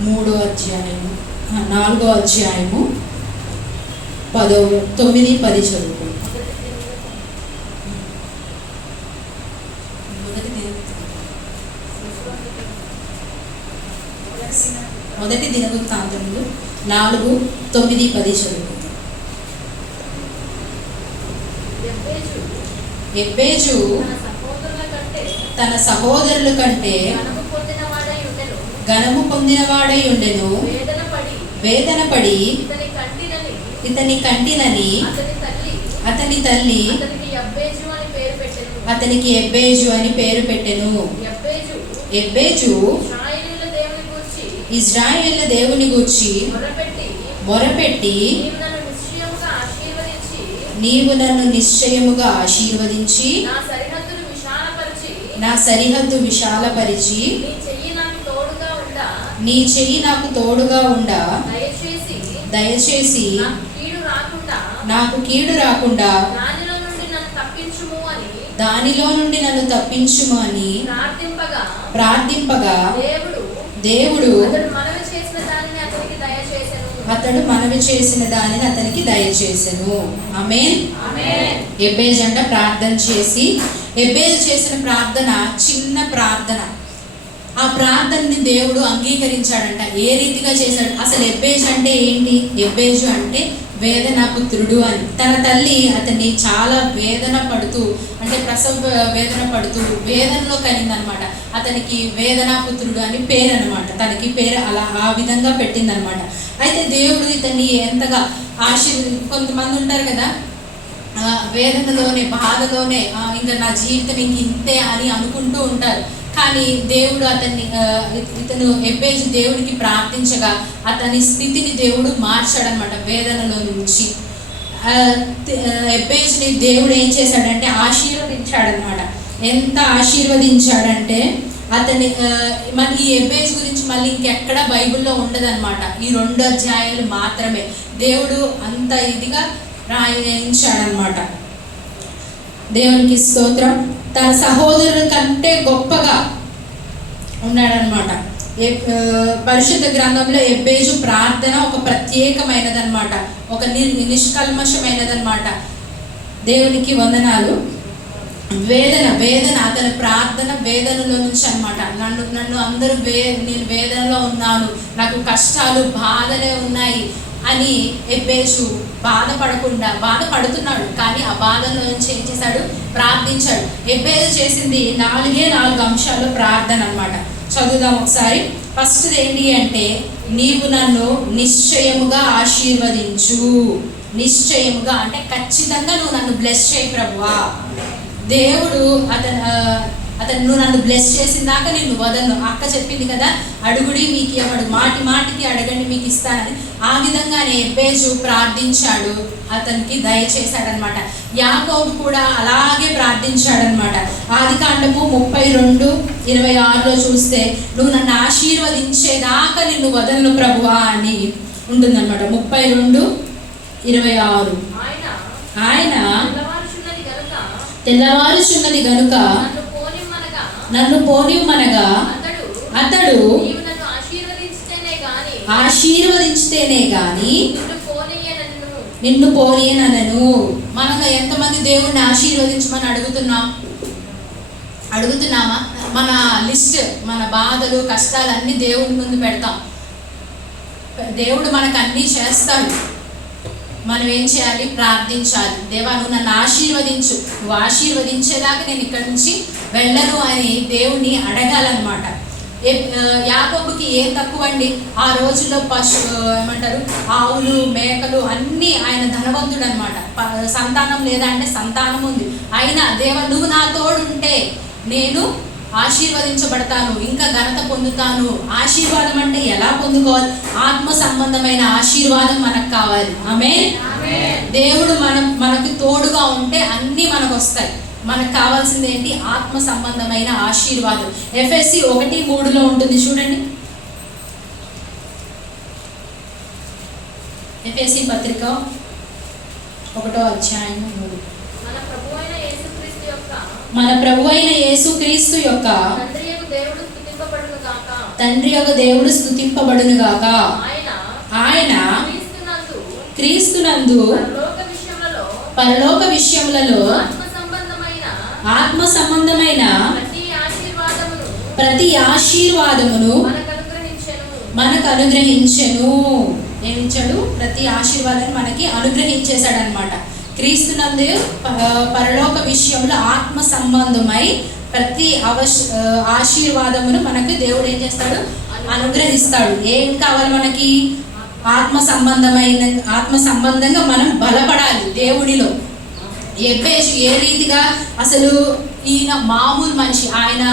మూడో అధ్యాయము. నాలుగో అధ్యాయము. పదో తొమ్మిది పది చదువుకో. మొదటి దినవృత్తాంతం. మొదటి దినవృత్తాంతములు నాలుగు తొమ్మిది పది ఎబ్బేజు. ఎబ్బేజు తన సహోదరుల కంటే తన సహోదరుల కంటే ఘనము పొందినవాడై ఉండెను. ఘనము పొందినవాడై ఉండెను వేదన పడి ఇతని కంటినని అతని తల్లి అతని తల్లి అతనికి ఎబ్బేజు అని పేరు పెట్టెను. ఎబ్బేజు ఇజ్రాయేల్ దేవుని గూర్చి మొరపెట్టి నీవు నన్ను నిశ్చయముగా ఆశీర్వదించి నా సరిహద్దు విశాలపరిచి నీ చెయ్యి నాకు తోడుగా ఉండా నీ చెయ్యి నాకు తోడుగా ఉండా. దయచేసి దయచేసి నాకు కీడు రాకుండా దానిలో నుండి నన్ను తప్పించుము అని ప్రార్థింపగా ప్రార్థింపగా దేవుడు దేవుడు అతడు మనవి చేసిన దానిని అతనికి దయచేసెను. ఆమేన్. ఎబ్బేజ్ అంట ప్రార్థన చేసి ఎబ్బేజ్ చేసిన ప్రార్థన చిన్న ప్రార్థన. ఆ ప్రార్థనని దేవుడు అంగీకరించాడంట. ఏ రీతిగా చేశాడు? అసలు ఎబ్బేజ్ అంటే ఏంటి? ఎబ్బేజు అంటే వేదన పుత్రుడు అని. తన తల్లి అతన్ని చాలా వేదన పడుతూ అంటే ప్రసవ వేదన పడుతూ వేదనలో కనిందనమాట. అతనికి వేదనా పుత్రుడు అని పేరు అనమాట తనకి పేరు అలా ఆ విధంగా పెట్టిందనమాట. అయితే దేవుడు ఇతన్ని ఎంతగా ఆశీర్ కొంతమంది ఉంటారు కదా వేదనలోనే బాధలోనే ఇంకా నా జీవితం ఇంక ఇంతే అని అనుకుంటూ ఉంటారు. కానీ దేవుడు అతన్ని ఇతను ఎబ్బేజు దేవుడికి ప్రార్థించగా అతని స్థితిని దేవుడు మార్చాడనమాట వేదనలో నుంచి. ఆ, ఎబ్బేజుని దేవుడు ఏం చేశాడంటే ఆశీర్వదించాడనమాట ఎంత ఆశీర్వదించాడంటే అతని మళ్ళీ ఈ ఎబ్బేజ్ గురించి మళ్ళీ ఇంకెక్కడ బైబిల్లో ఉండదన్నమాట. ఈ రెండు అధ్యాయాలు మాత్రమే. దేవుడు అంత ఇదిగా రాయించాడనమాట దేవునికి స్తోత్రం. తన సహోదరుల కంటే గొప్పగా ఉన్నాడనమాట ఏ- పరిశుద్ధ గ్రంథంలో ఎబ్బేజు ప్రార్థన ఒక ప్రత్యేకమైనదనమాట ఒక నిష్కల్మషమైనదనమాట దేవునికి వందనాలు. వేదన వేదన అతని ప్రార్థన వేదనలో నుంచి అన్నమాట నన్ను నన్ను అందరూ వే నేను వేదనలో ఉన్నాను. నాకు కష్టాలు బాధలే ఉన్నాయి. అని ఎబ్బేసు బాధపడకుండా బాధపడుతున్నాడు. కానీ ఆ బాధలో నుంచి ఏం చేశాడు? ప్రార్థించాడు. ఎబ్బేజు చేసింది నాలుగే నాలుగు అంశాలు ప్రార్థన అనమాట చదువుదాం ఒకసారి. ఫస్ట్ ఏంటి అంటే నీవు నన్ను నిశ్చయముగా ఆశీర్వదించు. నిశ్చయముగా అంటే ఖచ్చితంగా నువ్వు నన్ను బ్లెస్ చేయి ప్రభువా. దేవుడు అతను అతను నువ్వు నన్ను బ్లెస్ చేసిన దాకా నేను వదలను. అక్క చెప్పింది కదా అడుగుడి మీకు ఇవ్వడు మాటి మాటికి అడగండి మీకు ఇస్తానని. ఆ విధంగానే ఎబ్బేజు ప్రార్థించాడు. అతనికి దయచేశాడనమాట యాకోబు కూడా అలాగే ప్రార్థించాడనమాట. ఆది కాండము ముప్పై రెండు ఇరవై ఆరులో చూస్తే నువ్వు నన్ను ఆశీర్వదించేదాకా నిన్ను వదలను ప్రభువా అని ఉంటుందన్నమాట. ముప్పై రెండు ఇరవై ఆరు ఆయన తెల్లవారుచున్నది గనుక నన్ను పోనివ్వమనగా అతడు ఆశీర్వదించితేనే గాని నిన్ను పోనీయనను. మనలో ఎంతమంది దేవుణ్ణి ఆశీర్వదించమని అడుగుతున్నాం? అడుగుతున్నామా? మన లిస్ట్ మన బాధలు కష్టాలు అన్ని దేవుని ముందు పెడతాం. దేవుడు మనకు అన్నీ చేస్తాడు. మనం ఏం చేయాలి? ప్రార్థించాలి. దేవా నువ్వు నన్ను ఆశీర్వదించు. నువ్వు ఆశీర్వదించేదాకా నేను ఇక్కడి నుంచి వెళ్ళను అని దేవుణ్ణి అడగాలన్నమాట. ఏ- యాకోబుకి ఏం తక్కువ అండి ఆ రోజుల్లో పశు ఏమంటారు? ఆవులు మేకలు అన్నీ ఆయన ధనవంతుడు అనమాట సంతానం లేదా అంటే సంతానం ఉంది. అయినా దేవ నువ్వు నా తోడుంటే నేను ఆశీర్వదించబడతాను ఇంకా ఘనత పొందుతాను. ఆశీర్వాదం అంటే ఎలా పొందుకోవాలి? ఆత్మ సంబంధమైన ఆశీర్వాదం మనకు కావాలి. ఆమె దేవుడు మనం మనకు తోడుగా ఉంటే అన్నీ మనకు వస్తాయి. మనకు కావాల్సింది ఏంటి? ఆత్మ సంబంధమైన ఆశీర్వాదం. ఎఫ్ఎస్సి ఒకటి మూడులో ఉంటుంది చూడండి. ఎఫ్ఎస్సి పత్రిక ఒకటో అధ్యాయం మూడు. మన యేసుక్రీస్తు యొక్క మన ప్రభు అయిన యేసు క్రీస్తు యొక్క తండ్రి యొక్క దేవుడు స్తుతింపబడును గాక. ఆయన క్రీస్తునందు పరలోక విషయములలో ఆత్మ సంబంధమైన ప్రతి ఆశీర్వాదమును మనకు అనుగ్రహించెను ఏమిచ్చాడు ప్రతి ఆశీర్వాదాన్ని మనకి అనుగ్రహించేశాడు అనమాట క్రీస్తునందు పరలోక విషయంలో ఆత్మ సంబంధమై ప్రతి అవశ ఆశీర్వాదమును మనకి దేవుడు ఏం చేస్తాడు? అనుగ్రహిస్తాడు. ఏం కావాలి మనకి? ఆత్మ సంబంధమైన ఆత్మ సంబంధంగా మనం బలపడాలి దేవుడిలో. ఏ రీతిగా అసలు ఈయన మామూలు మనిషి ఆయన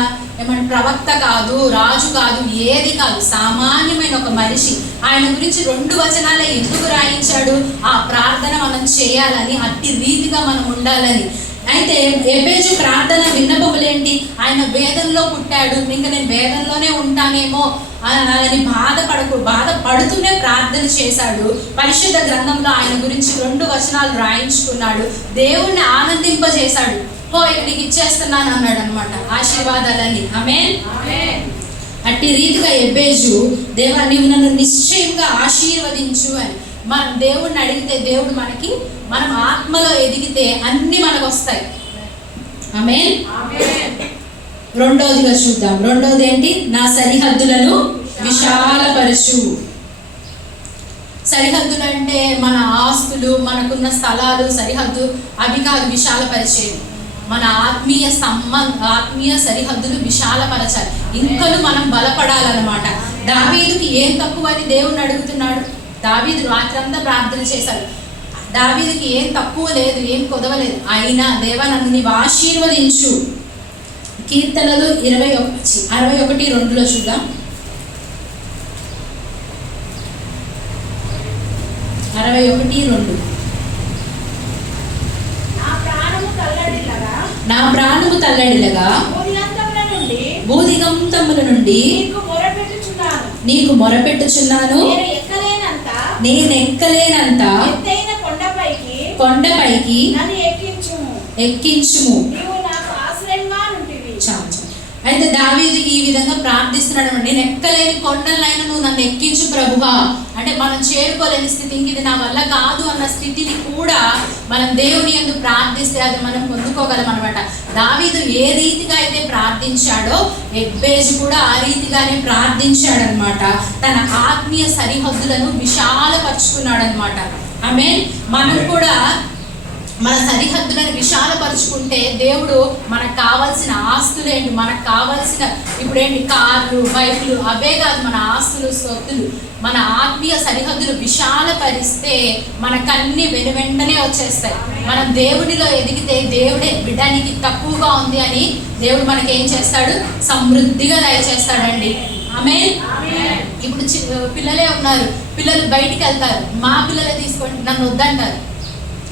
ఏమంటే ప్రవక్త కాదు రాజు కాదు ఏది కాదు సామాన్యమైన ఒక మనిషి. ఆయన గురించి రెండు వచనాలే ఎందుకు రాయించాడు? ఆ ప్రార్థన మనం చేయాలని అట్టి రీతిగా మనం ఉండాలని. అయితే ఎబేజు ప్రార్థన విన్నపములేంటి ఆయన వేదంలో పుట్టాడు. ఇంకా నేను వేదంలోనే ఉంటానేమో అని బాధపడకు బాధపడుతూనే ప్రార్థన చేశాడు. పరిశుద్ధ గ్రంథంలో ఆయన గురించి రెండు వచనాలు రాయించుకున్నాడు. దేవుణ్ణి ఆనందింపజేశాడు. హో నీకు ఇచ్చేస్తున్నాను అన్నాడు అనమాట ఆశీర్వాదాలని ఆమె అట్టి రీతిగా ఎబ్బేజు దేవా నీవు నన్ను నిశ్చయంగా ఆశీర్వదించు అని. మనం దేవుడిని అడిగితే దేవుడు మనకి మనం ఆత్మలో ఎదిగితే అన్ని మనకు వస్తాయి ఆమె రెండోదిగా చూద్దాం. రెండోది ఏంటి నా సరిహద్దులను విశాలపరచు. సరిహద్దులు అంటే మన ఆస్తులు మనకున్న స్థలాలు సరిహద్దు అవి కాదు విశాలపరిచేది మన ఆత్మీయ సంబంధ ఆత్మీయ సరిహద్దులు విశాలపరచాలి. ఇంకను మనం బలపడాలన్నమాట. దావీదుకి ఏం తక్కువ అని దేవుణ్ణి అడుగుతున్నాడు? దావీదు రాత్రంతా ప్రార్థన చేశాడు. దావీదుకి ఏం తక్కువ లేదు ఏం కొదవలేదు. అయినా దేవ నన్ను నీవు ఆశీర్వదించు. కీర్తనలు ఇరవై ఒకటి అరవై ఒకటి రెండులో చూద్దాం. అరవై ఒకటి రెండు నా ప్రాణము తల్లడిల్లగా నా ప్రాణము తల్లడిలగా భూదిగంతముల నుండి నీకు మొరపెట్టుచున్నాను. నేను ఎక్కలేనంత కొండపైకి ఎక్కించుము. అయితే దావీదు ఈ విధంగా ప్రార్థిస్తున్నాడు. నేను ఎక్కలేని కొండలైనా నువ్వు నన్ను ఎక్కించు ప్రభువా. మనం చేరుకోలేని స్థితి ఇంక ఇది నా వల్ల కాదు అన్న స్థితిని కూడా మనం దేవుని ఎందు ప్రార్థిస్తే అది మనం పొందుకోగలం అనమాట దావీదు ఏ రీతిగా అయితే ప్రార్థించాడో ఎబ్బేజు కూడా ఆ రీతిగానే ప్రార్థించాడు అనమాట తన ఆత్మీయ సరిహద్దులను విశాలపరుచుకున్నాడు అనమాట ఆమె మనం కూడా మన సరిహద్దులను విశాలపరుచుకుంటే దేవుడు మనకు కావాల్సిన ఆస్తులేంటి మనకు కావాల్సిన ఇప్పుడేంటి కార్లు బైకులు అవే కాదు మన ఆస్తులు సొత్తులు. మన ఆత్మీయ సరిహద్దులు విశాలపరిస్తే మనకన్నీ వెను వెంటనే వచ్చేస్తాయి. మనం దేవుడిలో ఎదిగితే దేవుడే బిడ్డానికి తక్కువగా ఉంది అని దేవుడు మనకి ఏం చేస్తాడు? సమృద్ధిగా దయచేస్తాడండి. ఆమె ఇప్పుడు పిల్లలే ఉన్నారు. పిల్లలు బయటికి వెళ్తారు. మా పిల్లలే తీసుకోండి నన్ను వద్దంటారు.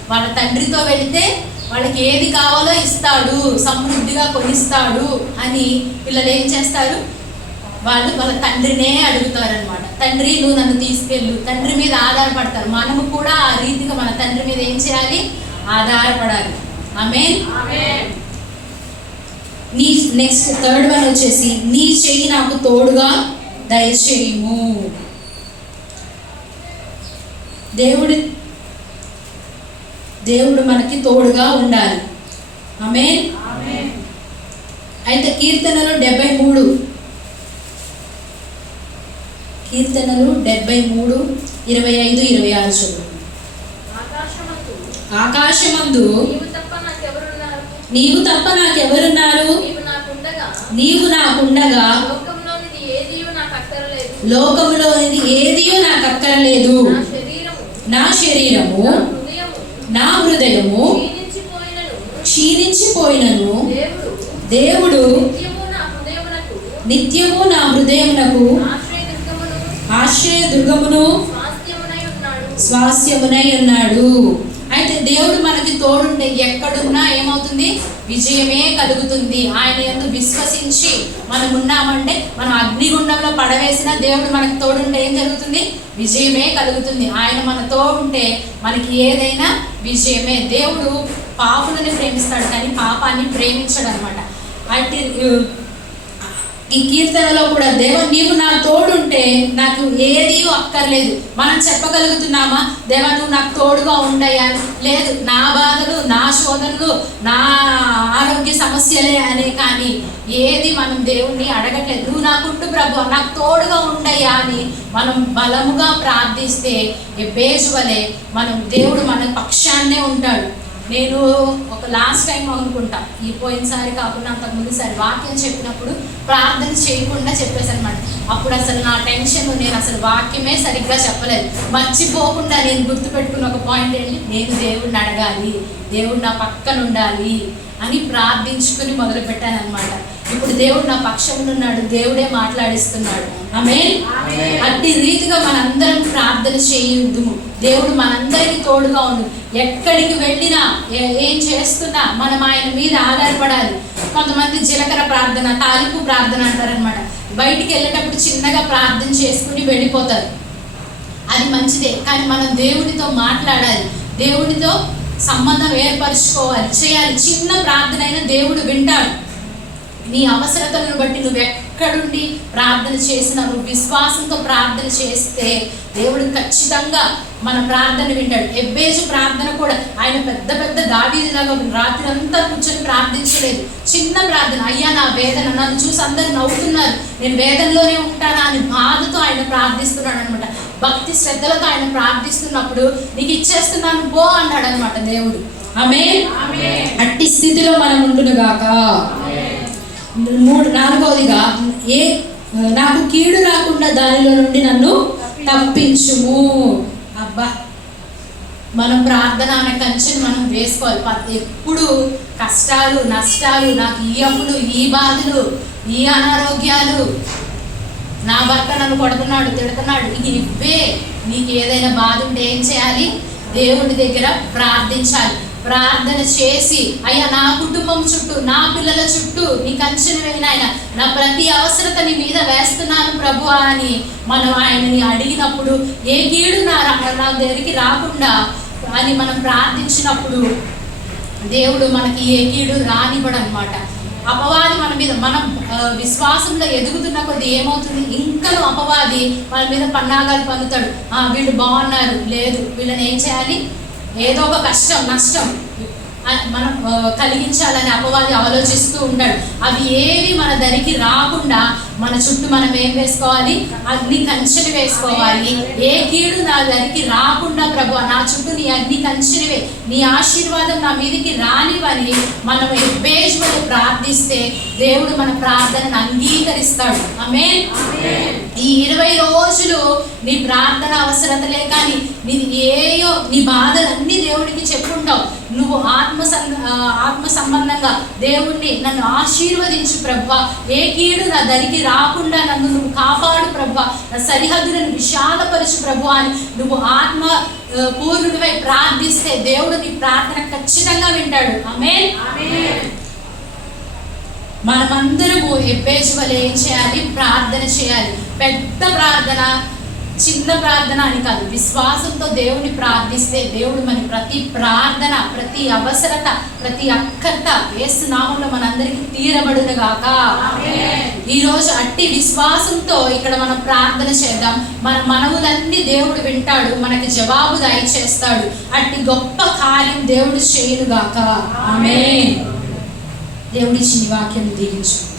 వాళ్ళ తండ్రితో వెళితే వాళ్ళకి ఏది కావాలో ఇస్తాడు సమృద్ధిగా కొనిస్తాడు అని పిల్లలు ఏం చేస్తారు? వాళ్ళు వాళ్ళ తండ్రినే అడుగుతారు అనమాట తండ్రి నువ్వు నన్ను తీసుకెళ్ళు. తండ్రి మీద ఆధారపడతారు. మనము కూడా ఆ రీతిగా మన తండ్రి మీద ఏం చేయాలి? ఆధారపడాలి. ఆమె నీ నెక్స్ట్ థర్డ్ వన్ వచ్చేసి నీ చెయ్యి నాకు తోడుగా దయచేయము. దేవుడి దేవుడు మనకి తోడుగా ఉండాలి. ఆమె అయితే కీర్తనలు డెబ్బై మూడు. కీర్తనలు డెబ్బై మూడు ఇరవై ఐదు ఇరవై ఆరు చదువు. ఆకాశమందు. నీవు తప్ప నాకెవరున్నారు? నీవు నాకుండగా. లోకంలోనిది ఏదియో నాకు అక్కర్లేదు నా శరీరము. నా హృదయము క్షీణించిపోయినను. దేవుడు నిత్యము నా హృదయమునకు ఆశ్రయ దుర్గమును స్వాస్థ్యమునై ఉన్నాడు అయితే దేవుడు మనకి తోడుంటే ఎక్కడున్నా ఏమవుతుంది? విజయమే కలుగుతుంది. ఆయన ఎందు విశ్వసించి మనం ఉన్నామంటే మనం అగ్నిగుండంలో పడవేసిన దేవుడు మనకి తోడుంటే ఏం జరుగుతుంది? విజయమే కలుగుతుంది. ఆయన మనతో ఉంటే మనకి ఏదైనా విజయమే. దేవుడు పాపులని ప్రేమిస్తాడు కానీ పాపాన్ని ప్రేమించడు అనమాట అట్టి ఈ కీర్తనలో కూడా దేవ నీవు నా తోడుంటే నాకు ఏది అక్కర్లేదు. మనం చెప్పగలుగుతున్నామా? దేవ నువ్వు నాకు తోడుగా ఉండయా? లేదు నా బాధలు నా శోధనలు నా ఆరోగ్య సమస్యలే అనే కానీ ఏది మనం దేవుణ్ణి అడగట్లేదు. నువ్వు నాకుంటు ప్రభు నాకు తోడుగా ఉండయ్యా అని మనం బలముగా ప్రార్థిస్తే ఎబ్బేజు మనం దేవుడు మన పక్షాన్నే ఉంటాడు. నేను ఒక లాస్ట్ టైం అనుకుంటా. ఈ పోయినసారి కాకుండా అంతకు ముందుసారి వాక్యం చెప్పినప్పుడు ప్రార్థన చేయకుండా చెప్పేసనమాట అప్పుడు అసలు నా టెన్షన్ నేను అసలు వాక్యమే సరిగ్గా చెప్పలేదు. మర్చిపోకుండా నేను గుర్తుపెట్టుకున్న ఒక పాయింట్ ఏంటి? నేను దేవుడిని అడగాలి. దేవుడు నా పక్కన ఉండాలి అని ప్రార్థించుకుని మొదలు పెట్టాను అనమాట ఇప్పుడు దేవుడు నా పక్షంలో ఉన్నాడు దేవుడే మాట్లాడిస్తున్నాడు. ఆమె అట్టి రీతిగా మనందరం ప్రార్థన చేయుదుము. దేవుడు మనందరికీ తోడుగా ఉండు. ఎక్కడికి వెళ్ళినా ఏ- చేస్తున్నా మనం ఆయన మీద ఆధారపడాలి. కొంతమంది జీలకర్ర ప్రార్థన తాలింపు ప్రార్థన అంటారనమాట బయటికి వెళ్ళేటప్పుడు చిన్నగా ప్రార్థన చేసుకుని వెళ్ళిపోతారు. అది మంచిదే కానీ మనం దేవుడితో మాట్లాడాలి. దేవుడితో సంబంధం ఏర్పరచుకోవాలి చేయాలి. చిన్న ప్రార్థన అయినా దేవుడు వింటాడు. నీ అవసరతలను బట్టి నువ్వు ఎక్కడుండి ప్రార్థన చేసినా నువ్వు విశ్వాసంతో ప్రార్థన చేస్తే దేవుడు ఖచ్చితంగా మన ప్రార్థన వింటాడు. ఎబ్బేజు ప్రార్థన కూడా ఆయన పెద్ద పెద్ద దావీదిలాగా రాత్రి అంతా కూర్చొని ప్రార్థించలేదు. చిన్న ప్రార్థన అయ్యా నా వేదన నన్ను చూసి అందరు నవ్వుతున్నారు. నేను వేదనలోనే ఉంటానా? అని బాధతో ఆయన ప్రార్థిస్తున్నాడు అనమాట భక్తి శ్రద్ధలతో ఆయన ప్రార్థిస్తున్నప్పుడు నీకు ఇచ్చేస్తున్నాను పో అన్నాడు అనమాట దేవుడు ఆమె అట్టి స్థితిలో మనం ఉండును గాక మూడు నాలుగవదిగా ఏ నాకు కీడు రాకుండా దానిలో నుండి నన్ను తప్పించుము. అబ్బా మనం ప్రార్థన అనే కంచెని మనం వేసుకోవాలి. ఎప్పుడు కష్టాలు నష్టాలు నాకు ఈ అప్పులు ఈ బాధలు ఈ అనారోగ్యాలు నా భర్త నన్ను కొడుతున్నాడు తిడుతున్నాడు ఇది ఇవ్వే. నీకు ఏదైనా బాధ ఉంటే ఏం చేయాలి? దేవుడి దగ్గర ప్రార్థించాలి. ప్రార్థన చేసి అయ్యా నా కుటుంబం చుట్టూ నా పిల్లల చుట్టూ నీ కంచెను వెళ్ళిన ఆయన. నా ప్రతి అవసరత నీ మీద వేస్తున్నాను ప్రభు అని మనం ఆయనని అడిగినప్పుడు ఏ కీడు నా నా దగ్గరికి రాకుండా అని మనం ప్రార్థించినప్పుడు దేవుడు మనకి ఏ కీడు రానివ్వడు అనమాట అపవాది మన మీద మనం విశ్వాసంలో ఎదుగుతున్న కొద్ది ఏమవుతుంది? ఇంకను అపవాది మన మీద పన్నాగాలు పన్నుతాడు. వీళ్ళు బాగున్నారు లేదు వీళ్ళని ఏం చేయాలి? ఏదో ఒక కష్టం నష్టం. మనం కలిగించాలని అపవాది ఆలోచిస్తూ ఉంటాడు అవి ఏవి మన దరికి రాకుండా మన చుట్టూ మనం ఏం వేసుకోవాలి? అగ్ని కంచెని వేసుకోవాలి. ఏ కీడు నా దరికి రాకుండా ప్రభు నా చుట్టూ నీ అగ్ని కంచెనివే నీ ఆశీర్వాదం నా మీదకి రానివని మనం ఎబ్బేజ్మని ప్రార్థిస్తే దేవుడు మన ప్రార్థనను అంగీకరిస్తాడు. ఆమె ఈ ఇరవై రోజులు నీ ప్రార్థన అవసరతలే కానీ నీ ఏయో నీ బాధలన్నీ దేవుడికి చెప్పుంటావు. నువ్వు ఆత్మ సం- ఆత్మ సంబంధంగా దేవుణ్ణి నన్ను ఆశీర్వదించు ప్రభా. ఏ కీడు నా దరికి రాకుండా నన్ను నువ్వు కాపాడు ప్రభా. నా సరిహద్దులను విశాలపరచు ప్రభు అని నువ్వు ఆత్మ ఆ, పూర్ణుడివై ప్రార్థిస్తే దేవుడు నీ ప్రార్థన ఖచ్చితంగా వింటాడు. ఆమె మనమందరము ఎబ్బేసి వల్ల ఏం చేయాలి? ప్రార్థన చేయాలి. పెద్ద ప్రార్థన. చిన్న ప్రార్థన అని కాదు. విశ్వాసంతో దేవుని ప్రార్థిస్తే దేవుడు మన ప్రతి ప్రార్థన ప్రతి అవసరత ప్రతి అక్కర్త వేస్తున్నామంలో మనందరికీ తీరబడును గాక ఈ రోజు అట్టి విశ్వాసంతో ఇక్కడ మనం ప్రార్థన చేద్దాం. మన మనవులన్నీ దేవుడు వింటాడు మనకి జవాబు దయచేస్తాడు అట్టి గొప్ప కార్యం దేవుడు చేయును గాక ఆమె దేవుడి చిన్ని వాక్యం దీవించు.